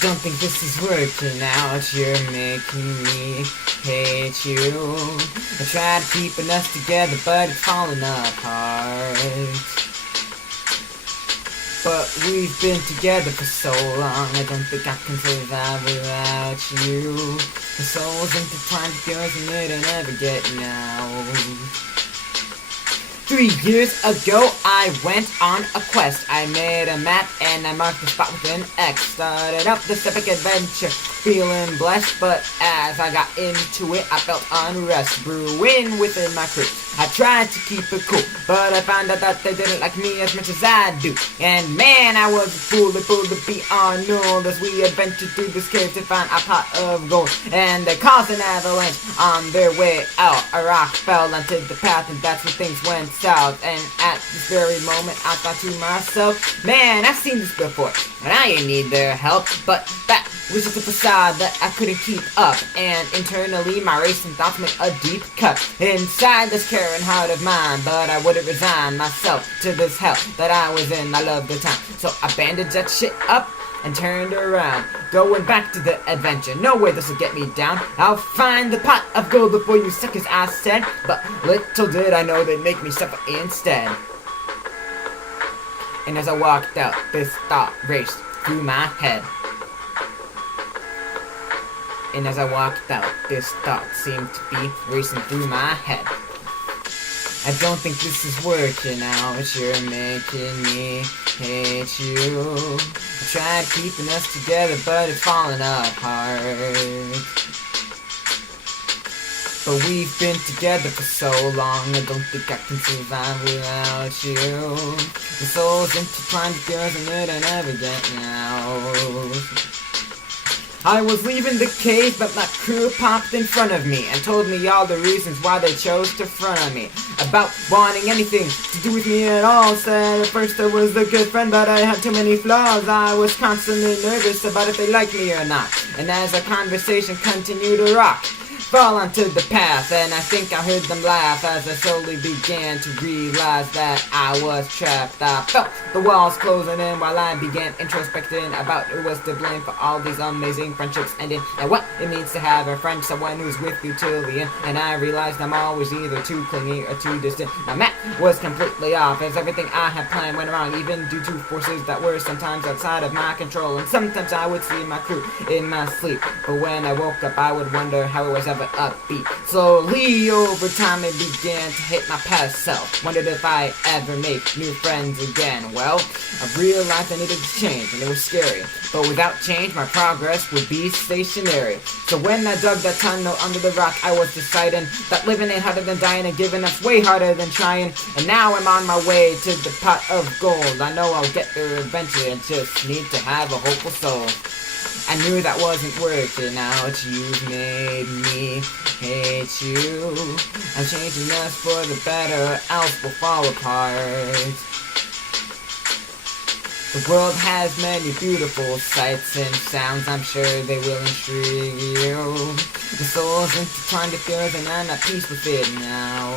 don't think this is working out. You're making me hate you. I tried keeping us together, but it's falling apart. But we've been together for so long, I don't think I can survive without you. The soul's intertwined with yours and it'll never get out. 3 years ago, I went on a quest. I made a map and I marked the spot with an X. Started up this epic adventure, feeling blessed. But as I got into it, I felt unrest brewing within my crew. I tried to keep it cool, but I found out that they didn't like me as much as I do. And man, I was a fool to be unknown as we adventured through this cave to find a pot of gold. And they caused an avalanche on their way out. A rock fell onto the path and that's when things went south. And at this very moment I thought to myself, man, I've seen this before and I ain't need their help. But that was just a facade that I couldn't keep up, and internally my racing thoughts made a deep cut inside this caring heart of mine. But I wouldn't resign myself to this hell that I was in. I loved the time, so I bandaged that shit up and turned around, going back to the adventure. No way this will get me down. I'll find the pot of gold before you suckers, I said. But little did I know they'd make me suffer instead. And as I walked out, this thought raced through my head. And as I walked out, this thought seemed to be racing through my head. I don't think this is working out. You're making me hate you. I tried keeping us together, but it's falling apart. But we've been together for so long, I don't think I can survive without you. The soul's intertwined with yours and it'll never get out. I was leaving the cave, but my crew popped in front of me and told me all the reasons why they chose to front on me about wanting anything to do with me at all. Said at first I was a good friend, but I had too many flaws. I was constantly nervous about if they liked me or not. And as our conversation continued to rock, fall onto the path, and I think I heard them laugh as I slowly began to realize that I was trapped. I felt the walls closing in while I began introspecting about who was to blame for all these amazing friendships ending, and what it means to have a friend, someone who's with you till the end. And I realized I'm always either too clingy or too distant. My map was completely off as everything I had planned went wrong, even due to forces that were sometimes outside of my control. And sometimes I would see my crew in my sleep, but when I woke up I would wonder how it was ever upbeat. Slowly over time it began to hit my past self. Wondered if I ever make new friends again. Well, I realized I needed to change, and it was scary. But without change, my progress would be stationary. So when I dug that tunnel under the rock, I was deciding that living ain't harder than dying, and giving up's way harder than trying. And now I'm on my way to the pot of gold. I know I'll get there eventually, I just need to have a hopeful soul. I knew that wasn't working out. You've made me hate you. I'm changing us for the better, else we'll fall apart. The world has many beautiful sights and sounds, I'm sure they will intrigue you. The soul's intertwined with yours and I'm at peace with it now.